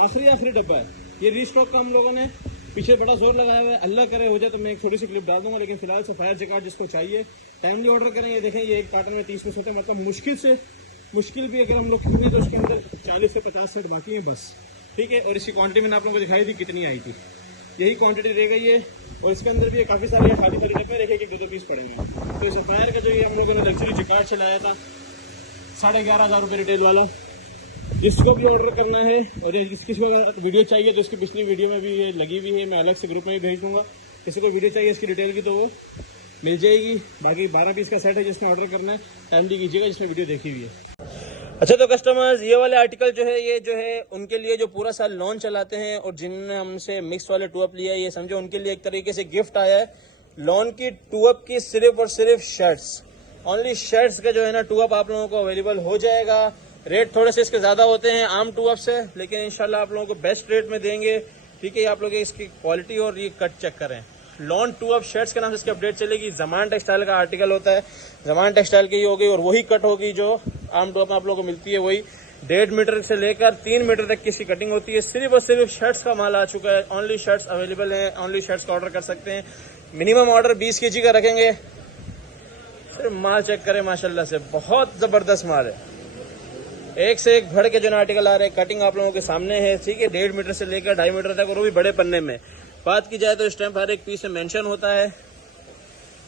आखिरी डब्बा है। ये रीस्टॉक का हम लोगों ने पीछे बड़ा जोर लगाया हुआ है। अल्लाह करे हो जाए तो मैं एक छोटी सी क्लिप डाल दूंगा, लेकिन फिलहाल सफायर जगाड़ जिसको चाहिए टाइमली ऑर्डर करें। ये देखें, ये एक कार्टन में 30 पीस होते हैं, मतलब मुश्किल भी अगर हम लोग खरीदें तो उसके अंदर 40 से 50 सेट बाकी हैं बस, ठीक है। और इसकी क्वांटिटी मैंने आप लोगों को दिखाई थी कितनी आई थी, यही क्वांटिटी रह गई है। और इसके अंदर भी काफ़ी सारे खाली डब्बे रखे कि 2-2 पीस पड़ेंगे। तो सफायर का जो ये हम लोगों ने लग्जरी जगाड़ चलाया था 11,500 रुपये रिटेल वाला, जिसको भी ऑर्डर करना है और किसी को अगर वीडियो चाहिए तो इसकी पिछली वीडियो में भी ये लगी हुई है, मैं अलग से ग्रुप में भी भेज दूँगा। किसी को वीडियो चाहिए इसकी डिटेल की तो वो मिल जाएगी। बाकी 12 पीस का सेट है, जिसने ऑर्डर करना है टाइमली कीजिएगा, जिसने वीडियो देखी हुई है। अच्छा तो कस्टमर्स, ये वाले आर्टिकल जो है ये जो है उनके लिए जो पूरा साल लॉन चलाते हैं और जिन्होंने हमसे मिक्स वाले टू अप लिया है, ये समझो उनके लिए एक तरीके से गिफ्ट आया है लॉन की टू अप की, सिर्फ और सिर्फ शर्ट्स। ओनली शर्ट्स का जो है ना टू अप आप लोगों को अवेलेबल हो जाएगा। रेट थोड़े से इसके ज़्यादा होते हैं आम टू अप से, लेकिन इंशाल्लाह आप लोगों को बेस्ट रेट में देंगे, ठीक है। आप लोग इसकी क्वालिटी और ये कट चेक करें। लॉन टू अप शर्ट्स के नाम से इसकी अपडेट चलेगी। जमान टेक्सटाइल का आर्टिकल होता है, जमान टेक्सटाइल की होगी और वही कट होगी जो आम टू अप आप लोगों को मिलती है। वही 1.5 मीटर से लेकर 3 मीटर तक की इसकी कटिंग होती है। सिर्फ और सिर्फ शर्ट्स का माल आ चुका है, ओनली शर्ट्स अवेलेबल है, ओनली शर्ट्स का ऑर्डर कर सकते हैं। मिनिमम ऑर्डर 20 kg का रखेंगे। सिर्फ माल चेक करें, माशाल्लाह से बहुत जबरदस्त माल है। एक से एक भर के जो आर्टिकल आ रहे हैं, कटिंग आप लोगों के सामने है, ठीक है। 1.5 मीटर से लेकर 2.5 मीटर तक, और वो भी बड़े पन्ने में। बात की जाए तो इस टाइम हर एक पीस में मेंशन होता है।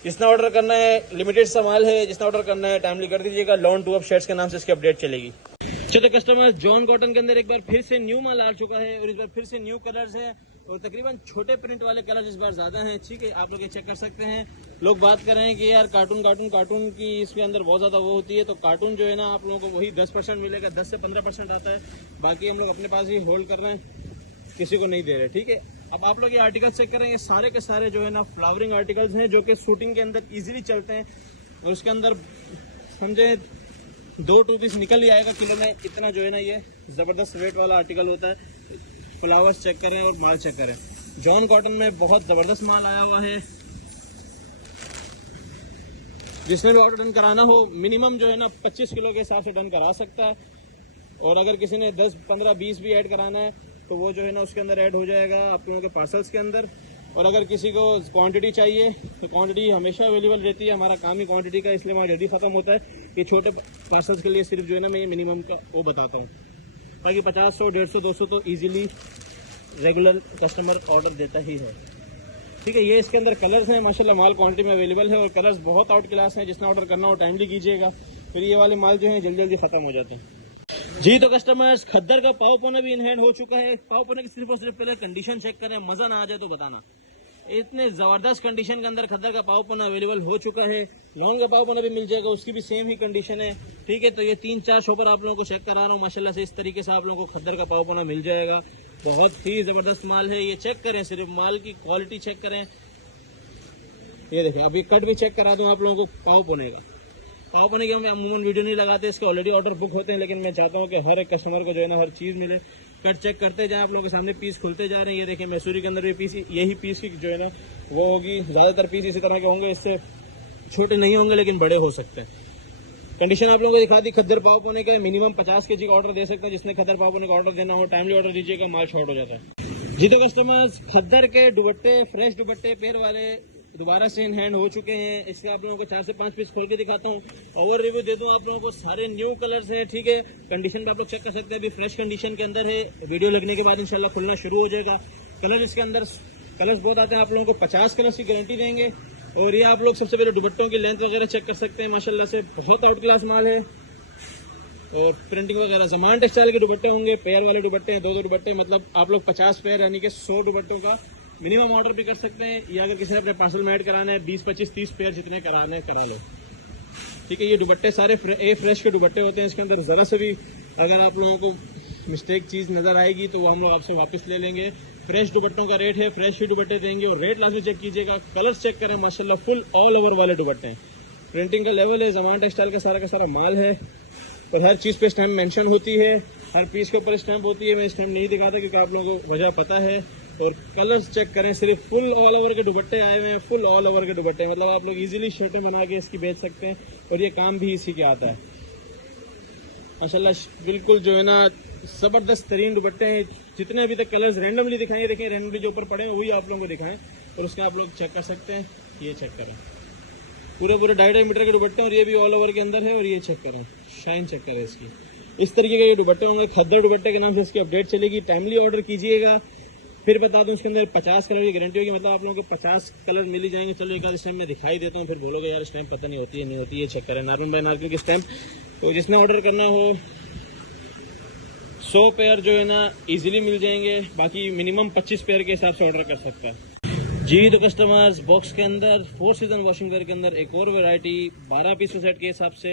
जिसने ऑर्डर करना है, लिमिटेड सा माल है, जिसने ऑर्डर करना है टाइमली कर दीजिएगा। लॉन टू अप शर्ट्स के नाम से इसकी अपडेट चलेगी। चलो कस्टमर, जॉन कॉटन के अंदर एक बार फिर से न्यू माल आ चुका है और इस बार फिर से न्यू कलर्स है और तकरीबन छोटे प्रिंट वाले कलर्स इस बार ज्यादा हैं, ठीक है। आप लोग ये चेक कर सकते हैं। लोग बात कर रहे हैं कि यार कार्टून की इसके अंदर बहुत ज्यादा वो होती है, तो कार्टून जो है ना आप लोगों को वही 10% मिलेगा, 10 से 15% आता है। बाकी हम लोग अपने पास ही होल्ड कर रहे हैं, किसी को नहीं दे रहे, ठीक है। अब आप लोग ये आर्टिकल चेक करें, ये सारे के सारे जो है ना फ्लावरिंग आर्टिकल्स हैं जो कि शूटिंग के अंदर इजीली चलते हैं और उसके अंदर समझे 2 पीस निकल ही आएगा किलो में। इतना जो है ना ये जबरदस्त वेट वाला आर्टिकल होता है। फ्लावर्स चेक करें और माल चेक करें। जॉन कॉटन में बहुत जबरदस्त माल आया हुआ है। जिसने भी ऑर्डर डन कराना हो, मिनिमम जो है ना 25 किलो के हिसाब से डन करा सकता है। और अगर किसी ने 10, 15, 20 भी ऐड कराना है तो वो जो है ना उसके अंदर ऐड हो जाएगा आप लोगों के पार्सल्स के अंदर। और अगर किसी को क्वांटिटी चाहिए तो क्वांटिटी हमेशा अवेलेबल रहती है। हमारा काम ही क्वांटिटी का, इसलिए हमारा जल्दी खत्म होता है। ये छोटे पार्सल्स के लिए सिर्फ जो है ना मैं ये मिनिमम का वो बताता हूँ। बाकी 50, 100, 150, 200 तो ईजिली रेगुलर कस्टमर ऑर्डर देता ही है, ठीक है। ये इसके अंदर कलर्स हैं, माशाल्लाह माल क्वांटिटी में अवेलेबल है और कलर्स बहुत आउट क्लास हैं। जिसने ऑर्डर करना हो टाइमली कीजिएगा, फिर ये वाले माल जो है जल्दी खत्म हो जाते हैं। जी तो कस्टमर्स, खद्दर का पाव पोना भी इन हैंड हो चुका है। पाव पोना की सिर्फ और सिर्फ पहले कंडीशन चेक करें, मजा ना आ जाए तो बताना। इतने जबरदस्त कंडीशन के अंदर खद्दर का पाव पोना अवेलेबल हो चुका है। लॉन्ग का पाव पोना भी मिल जाएगा, उसकी भी सेम ही कंडीशन है, ठीक है। तो ये 3-4 शॉपर आप लोगों को चेक करा रहा हूँ। माशाल्लाह से इस तरीके से आप लोगों को खद्दर का पाव पोना मिल जाएगा। बहुत ही जबरदस्त माल है। ये चेक करें, सिर्फ माल की क्वालिटी चेक करें। ये देखिए, अभी कट भी चेक करा दूं आप लोगों को पाव पोने का। पाव पोने की हम अमूमन वीडियो नहीं लगाते, इसके ऑलरेडी ऑर्डर बुक होते हैं, लेकिन मैं चाहता हूँ कि हर एक कस्टमर को जो है ना हर चीज़ मिले। कट चेक करते जाए, आप लोगों के सामने पीस खुलते जा रहे हैं। ये देखिए, मैसूरी के अंदर भी पीस, यही पीस की जो है ना वो होगी। ज़्यादातर पीस इसी तरह के होंगे, इससे छोटे नहीं होंगे लेकिन बड़े हो सकते हैं। कंडीशन आप लोगों को दिखा दी। खद्दर पाव पोने का मिनिमम 50 kg का ऑर्डर दे सकते हैं। जिसने खद्दर पाव पोने का ऑर्डर देना हो टाइमली ऑर्डर दीजिएगा, माल शॉर्ट हो जाता है। जी तो कस्टमर्स, खद्दर के दुपट्टे, फ्रेश दुपट्टे पैर वाले दोबारा से इन हैंड हो चुके हैं। इसके आप लोगों को 4 से 5 पीस खोल के दिखाता हूँ, ओवर रिव्यू दे दूँ आप लोगों को। सारे न्यू कलर्स हैं, ठीक है। कंडीशन पे आप लोग चेक कर सकते हैं, अभी फ्रेश कंडीशन के अंदर है। वीडियो लगने के बाद इंशाल्लाह खुलना शुरू हो जाएगा। कलर इसके अंदर कलर्स बहुत आते हैं। आप लोगों को 50 कलर्स की गारंटी देंगे। और ये आप लोग सबसे पहले दुपट्टों की लेंथ वगैरह चेक कर सकते हैं। माशाल्लाह से बहुत आउट क्लास माल है। और प्रिंटिंग वगैरह जमान टेक्सटाइल के दुपट्टे होंगे, पेयर वाले दुपट्टे हैं, 2-2 दुपट्टे, मतलब आप लोग 50 पेयर यानी कि 100 दुपट्टों का मिनिमम ऑर्डर भी कर सकते हैं। या अगर किसी ने अपने पार्सल में ऐड कराना है 20, 25, 30 पेयर जितने कराने करा लो। ठीक है। ये दुपट्टे सारे फ्रेश के दुपट्टे होते हैं। इसके अंदर ज़रा से भी अगर आप लोगों को मिस्टेक चीज़ नज़र आएगी तो वो हम लोग आपसे वापस ले लेंगे। फ्रेश दुपट्टों का रेट है, फ्रेश ही दुपट्टे देंगे। और रेट लाजमी चेक कीजिएगा, कलर्स चेक करें, माशाल्लाह फुल ऑल ओवर वाले दुपट्टे हैं। प्रिंटिंग का लेवल है, ज़मान टेक्सटाइल का सारा माल है और हर चीज़ पे स्टैम्प मेंशन होती है, हर पीस के ऊपर स्टैम्प होती है। मैं स्टैम्प नहीं दिखाता क्योंकि आप लोगों को वजह पता है। और कलर्स चेक करें, सिर्फ फुल ऑल ओवर के दुपट्टे आए हुए हैं, फुल ऑल ओवर के दुपट्टे, मतलब आप लोग इजीली शर्टें बना के इसकी बेच सकते हैं और ये काम भी इसी के आता है माशाल्लाह। बिल्कुल जो है ना ज़बरदस्त तरीन दुपट्टे हैं। जितने अभी तक कलर्स रैंडमली दिखाएंगे, देखें रैंडमली जो ऊपर पड़े हैं वही आप लोगों को दिखाएं और उसके आप लोग चेक कर सकते हैं। ये चेक करें, पूरे 2.5 मीटर के दुपट्टे और ये भी ऑल ओवर के अंदर है। और ये चेक करें, शाइन चेक करें इसकी। इस तरीके के ये दुपट्टे होंगे, खद्दर दुपट्टे के नाम से इसकी अपडेट चलेगी। टाइमली ऑर्डर कीजिएगा। फिर बता दूं इसके अंदर 50 कलर की गारंटी होगी, मतलब आप लोगों को 50 कलर मिल ही जाएंगे। चलो एक आध स्टैम्प में दिखाई देता हूँ, फिर बोलोगे यार स्टैम्प पता नहीं होती है नहीं होती है। चेक करें, नार्मल बाय नार्मल की स्टैम्प। तो जिसने ऑर्डर करना हो 100 पेयर जो है ना इजीली मिल जाएंगे, बाकी मिनिमम 25 पेयर के हिसाब से ऑर्डर कर सकता है जी। तो कस्टमर्स बॉक्स के अंदर 4 सीजन वॉशिंग वेयर के अंदर एक और वैरायटी 12 पीस सेट के हिसाब से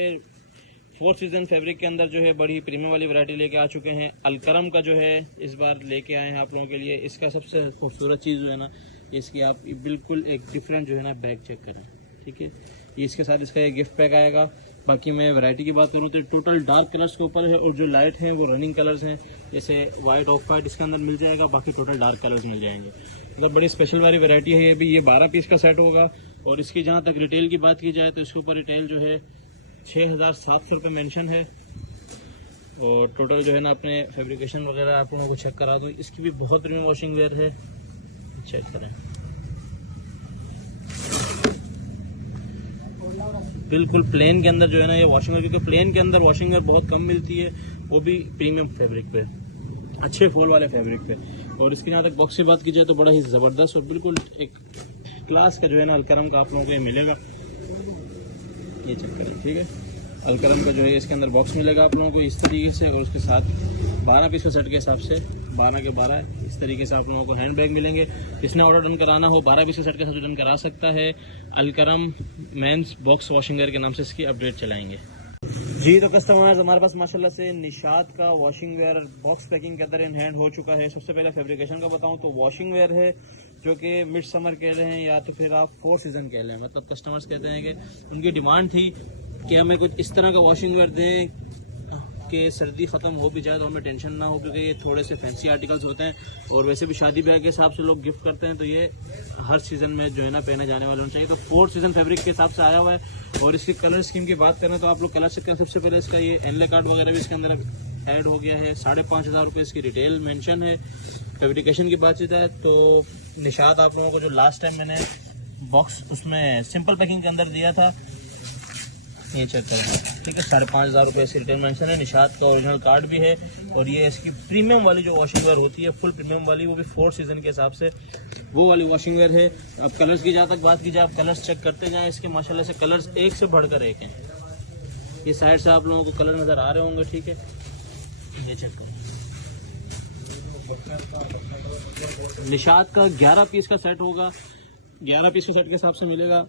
4 सीजन फैब्रिक के अंदर जो है बड़ी प्रीमियम वाली वैरायटी लेके आ चुके हैं। अलकरम का जो है इस बार लेके आए हैं आप लोगों के लिए। इसका सबसे खूबसूरत चीज़ जो है ना, इसकी आप बिल्कुल एक डिफरेंट जो है ना बैग चेक करें, ठीक है। ये इसके साथ इसका ये गिफ्ट पैक आएगा। बाकी मैं वैरायटी की बात करूँ तो टोटल डार्क कलर्स के ऊपर है और जो लाइट हैं वो रनिंग कलर्स हैं, जैसे वाइट ऑफ वाइट इसके अंदर मिल जाएगा, बाकी टोटल डार्क कलर्स मिल जाएंगे। मतलब बड़ी स्पेशल वाली वैरायटी है ये भी। ये 12 पीस का सेट होगा और इसकी जहाँ तक रिटेल की बात की जाए तो इसके ऊपर रिटेल जो है 6,700 रुपये मेंशन है। और टोटल जो है ना अपने फैब्रिकेशन वगैरह आप लोगों को चेक करा दूँ। इसकी भी बहुत प्रीमियम वॉशिंग वेयर है, चेक करें। बिल्कुल प्लेन के अंदर जो है ना ये वॉशिंग वेयर, क्योंकि प्लेन के अंदर वॉशिंग वेयर बहुत कम मिलती है, वो भी प्रीमियम फैब्रिक पे, अच्छे फॉल वाले फैब्रिक पे। और इसकी जहाँ तक बॉक्स की बात की जाए तो बड़ा ही ज़बरदस्त और बिल्कुल एक क्लास का जो है ना अलकरम का आप लोगों को ये मिलेगा। ये चेक करें, ठीक है। अलकरम का जो है इसके अंदर बॉक्स मिलेगा आप लोगों को इस तरीके से और उसके साथ 12 पीस का सेट के हिसाब से 12 के 12 इस तरीके से आप लोगों को हैंड बैग मिलेंगे। जिसने ऑर्डर डन कराना हो 12 पीस के सेट के साथ डन करा सकता है। Alkaram men's box washing wear के नाम से इसकी अपडेट चलाएंगे जी। तो कस्टमर्स हमारे पास माशाल्लाह से निशात का वॉशिंग वेयर बॉक्स पैकिंग के अंदर इन हैंड हो चुका है। सबसे पहले फैब्रिकेशन का बताऊं तो वॉशिंग वेयर है जो कि मिड समर कह रहे हैं या तो फिर आप 4 सीजन कह लें। मतलब कस्टमर्स कहते हैं कि उनकी डिमांड थी कि हमें कुछ इस तरह का वॉशिंग वेयर दें कि सर्दी ख़त्म हो भी जाए तो हमें टेंशन ना हो, क्योंकि ये थोड़े से फैंसी आर्टिकल्स होते हैं और वैसे भी शादी ब्याह के हिसाब से लोग गिफ्ट करते हैं, तो ये हर सीज़न में जो है ना पहने जाने वाले होने चाहिए। तो 4 सीजन फैब्रिक के हिसाब से आया हुआ है। और इसकी कलर स्कीम की बात करें तो आप लोग कलर स्कीम सबसे पहले इसका ये एनले कार्ड वगैरह भी इसके अंदर ऐड हो गया है। 5,500 रुपये इसकी रिटेल मेंशन है। फैब्रिकेशन की बातचीत है तो निशात आप लोगों को जो लास्ट टाइम मैंने बॉक्स उसमें सिंपल पैकिंग के अंदर दिया था, ये चेक कर दिया, ठीक है। 5,500 रुपये इसकी रिटेल मेंशन है। निशात का ओरिजिनल कार्ड भी है और ये इसकी प्रीमियम वाली जो वॉशिंग वेयर होती है फुल प्रीमियम वाली, वो भी 4 सीजन के हिसाब से वो वाली वॉशिंग वेयर है। अब कलर्स की जहाँ तक बात की जाए, आप कलर्स चेक करते जाएँ। इसके माशाल्लाह से कलर्स एक से बढ़कर एक हैं। ये साइड से आप लोगों को कलर नज़र आ रहे होंगे, ठीक है। ये चेक करो, निशात का 11 पीस का सेट होगा, 11 पीस के सेट के हिसाब से मिलेगा।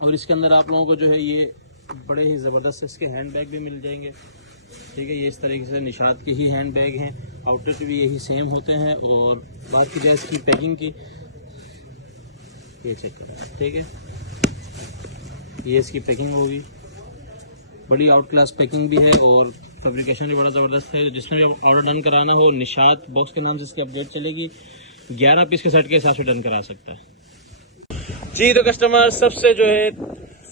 और इसके अंदर आप लोगों को जो है ये बड़े ही ज़बरदस्त इसके हैंड बैग भी मिल जाएंगे, ठीक है। ये इस तरीके से निशात के ही हैंड बैग हैं, आउटर भी यही सेम होते हैं। और बात की जाए इसकी पैकिंग की, ये चेक करें, ठीक है। ये इसकी पैकिंग होगी, बड़ी आउट क्लास पैकिंग भी है और फैब्रिकेशन भी बड़ा ज़बरदस्त है। जिसने भी ऑर्डर डन कराना हो निशात बॉक्स के नाम से इसकी अपडेट चलेगी। 11 पीस के सेट के हिसाब से डन करा सकता है जी। तो कस्टमर सबसे जो है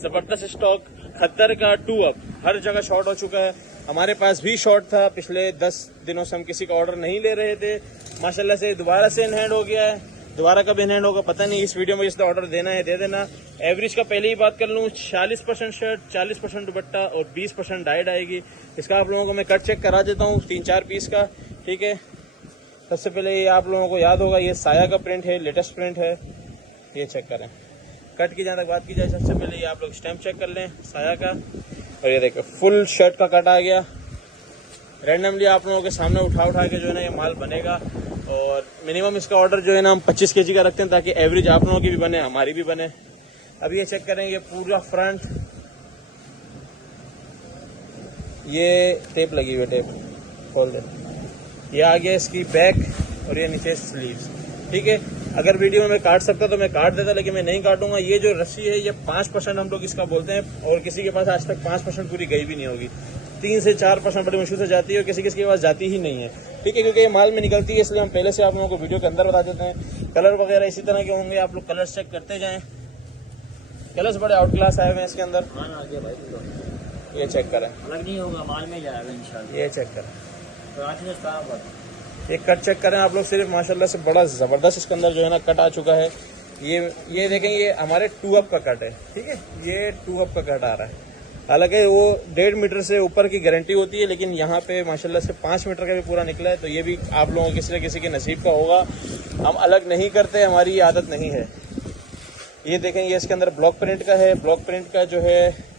ज़बरदस्त स्टॉक खद्दर का 2 अप हर जगह शॉर्ट हो चुका है। हमारे पास भी शॉर्ट था, पिछले 10 दिनों से हम किसी का ऑर्डर नहीं ले रहे थे। माशाल्लाह से दोबारा से इन हैंड हो गया है। दोबारा कब इन हैंड होगा पता नहीं। इस वीडियो में जिसने ऑर्डर देना है दे देना। एवरेज का पहले ही बात कर लूँ, 40% शर्ट, 40% दुपट्टा और 20% डाइड आएगी। इसका आप लोगों को मैं कट चेक करा देता हूँ 3-4 पीस का, ठीक है। सबसे पहले ये आप लोगों को याद होगा, ये साया का प्रिंट है, लेटेस्ट प्रिंट है, ये चेक करें। कट की जहाँ तक बात की जाए, सबसे पहले ये आप लोग स्टैम्प चेक कर लें साया का। और ये देखो फुल शर्ट का कट आ गया। रैंडमली आप लोगों के सामने उठा के जो है ना ये माल बनेगा। और मिनिमम इसका ऑर्डर जो है ना हम 25 kg का रखते हैं ताकि एवरेज आप लोगों की भी बने, हमारी भी बने। अब ये चेक करेंगे पूरा फ्रंट ये टेप लगी हुई है, टेप खोल दे। ये आ गया इसकी बैक और ये नीचे स्लीव्स। ठीक है, अगर वीडियो में मैं काट सकता तो मैं काट देता, लेकिन मैं नहीं काटूंगा। ये जो रस्सी है ये 5% हम लोग इसका बोलते हैं, और किसी के पास आज तक 5% पूरी गई भी नहीं होगी। 3 से 4% बड़ी मुश्किल से जाती है, और किसी के पास जाती ही नहीं है। ठीक है, क्योंकि ये माल में निकलती है, इसलिए हम पहले से आप लोगों को वीडियो के अंदर बता देते हैं। कलर वगैरह इसी तरह के होंगे, आप लोग कलर्स चेक करते जाएं। कलर्स बड़े आउट क्लास आए हुए हैं इसके अंदर। ये चेक करें, अलग नहीं होगा, माल में जाएगा इंशाल्लाह। ये चेक करें, तो ये कट चेक करें आप लोग सिर्फ, माशाल्लाह से बड़ा ज़बरदस्त इसके अंदर जो है ना कट आ चुका है। ये देखें, ये हमारे 2 अप का कट है। ठीक है, ये 2 अप का कट आ रहा है। हालांकि वो 1.5 मीटर से ऊपर की गारंटी होती है, लेकिन यहाँ पे माशाल्लाह से 5 मीटर का भी पूरा निकला है। तो ये भी आप लोगों किसी न किसी के नसीब का होगा। हम अलग नहीं करते, हमारी ये आदत नहीं है। ये देखें, ये इसके अंदर ब्लॉक प्रिंट का है। ब्लॉक प्रिंट का जो है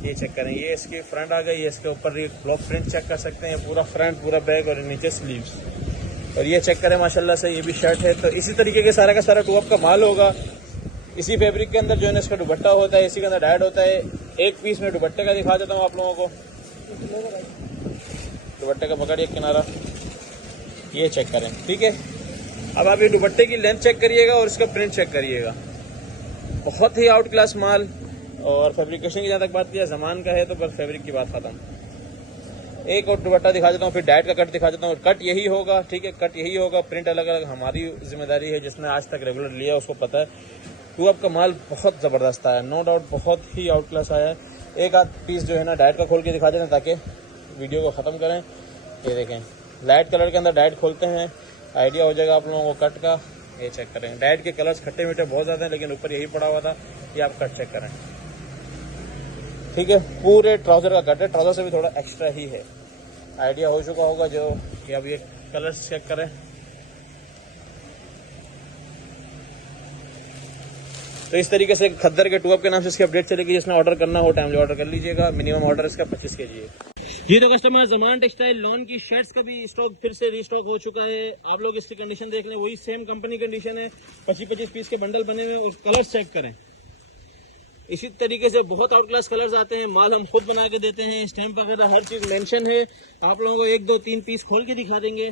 ये चेक करें, ये इसकी फ्रंट आ गई, ये इसके ऊपर ये ब्लॉक प्रिंट चेक कर सकते हैं, पूरा फ्रंट, पूरा बैक और नीचे स्लीव्स। और ये चेक करें माशाल्लाह से, ये भी शर्ट है। तो इसी तरीके के सारा का सारा 2 अप का माल होगा। इसी फैब्रिक के अंदर जो है ना इसका दुपट्टा होता है, इसी के अंदर डायड होता है। एक पीस में दुपट्टे का दिखा देता हूँ आप लोगों को। दुपट्टे का पकड़िए किनारा, ये चेक करें। ठीक है, अब आप ये दुपट्टे की लेंथ चेक करिएगा और इसका प्रिंट चेक करिएगा। बहुत ही आउट क्लास माल। और फैब्रिकेशन की जहाँ तक बात किया, ज़मान का है तो बस फैब्रिक की बात खत्म। एक और दुपट्टा दिखा देता हूँ, फिर डाइट का कट दिखा देता हूँ। कट यही होगा, ठीक है, कट यही होगा। प्रिंट अलग अलग हमारी जिम्मेदारी है, जिसने आज तक रेगुलर लिया उसको पता है। 2 अप का माल बहुत ज़बरदस्त आया, नो डाउट, बहुत ही आउट क्लास आया है। एक आध पीस जो है ना डाइट का खोल के दिखा देते हैं ताकि वीडियो को ख़त्म करें। ये देखें, लाइट कलर के अंदर डाइट खोलते हैं, आइडिया हो जाएगा आप लोगों को कट का। ये चेक करें, डाइट के कलर्स खट्टे मीठे बहुत ज़्यादा हैं, लेकिन ऊपर यही पड़ा हुआ था। ये आप कट चेक करें। ठीक है, पूरे ट्राउज़र का कट है, ट्राउज़र से भी थोड़ा एक्स्ट्रा ही है। आइडिया हो चुका होगा जो कि अब ये कलर्स चेक करें। तो इस तरीके से खद्दर के 2 अप के नाम से इसकी अपडेट चलेगी। जिसने ऑर्डर करना हो टाइमली ऑर्डर कर लीजिएगा। मिनिमम ऑर्डर इसका 25 kg है। ये तो कस्टमर ज़मान टेक्सटाइल लॉन की शर्ट्स का भी स्टॉक फिर से रीस्टॉक हो चुका है। आप लोग इसकी कंडीशन देख लें, वही सेम कंपनी कंडीशन है। 25-25 पीस के बंडल बने हुए, और कलर्स चेक करें। इसी तरीके से बहुत आउट क्लास कलर्स आते हैं। माल हम खुद बना के देते हैं, स्टैम्प वगैरह हर चीज़ मेंशन है। आप लोगों को 1, 2, 3 पीस खोल के दिखा देंगे।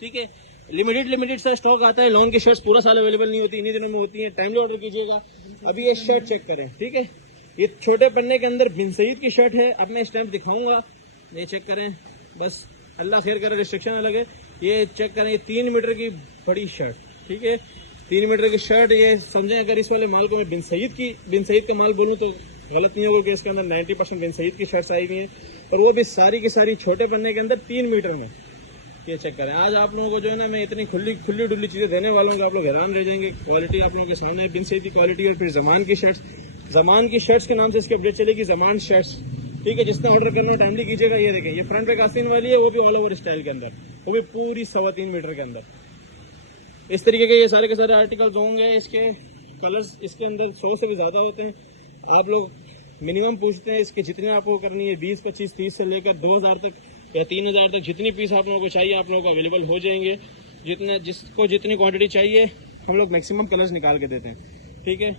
ठीक है, लिमिटेड सा स्टॉक आता है। लॉन की शर्ट्स पूरा साल अवेलेबल नहीं होती, इन्हीं दिनों में होती है। टाइमली ऑर्डर कीजिएगा। अभी ये शर्ट चेक करें। ठीक है, ये छोटे पन्ने के अंदर बिन सईद की शर्ट है। अब मैं स्टैम्प दिखाऊंगा, ये चेक करें। बस अल्लाह खैर करे, रिस्ट्रिक्शन अलग है। ये चेक करें, ये 3 मीटर की बड़ी शर्ट। ठीक है, 3 मीटर की शर्ट। ये समझें, अगर इस वाले माल को मैं बिन सईद का माल बोलूँ तो गलत नहीं होगा, कि इसके अंदर 90% बिन सईद की शर्ट्स आई हुई हैं, और वो भी सारी की सारी छोटे पन्ने के अंदर 3 मीटर में। ये चेक करें। आज आप लोगों को जो है ना मैं इतनी खुली डुल्ली चीज़ें देने वाला हूँ कि आप लोग हैरान रह जाएंगे। क्वालिटी आप लोगों के सामने है, बिन सईद की क्वालिटी। और फिर ज़मान की शर्ट्स के नाम से इसकी अपडेट चलेगी, ज़मान शर्ट्स। ठीक है, जिसने ऑर्डर करना हो टाइमली कीजिएगा। ये देखें, ये फ्रंट पे आस्तीन वाली है, वो भी ऑल ओवर स्टाइल के अंदर, वो भी पूरी 3.25 मीटर के अंदर। इस तरीके के ये सारे के सारे आर्टिकल्स होंगे। इसके कलर्स इसके अंदर 100 से भी ज़्यादा होते हैं। आप लोग मिनिमम पूछते हैं, इसके जितने आपको करनी है 20, 25, 30 से लेकर 2000 तक या 3000 तक जितनी पीस आप लोगों को चाहिए आप लोगों को अवेलेबल हो जाएंगे। जिसको जितनी क्वांटिटी चाहिए हम लोग मैक्सिमम कलर्स निकाल के देते हैं। ठीक है,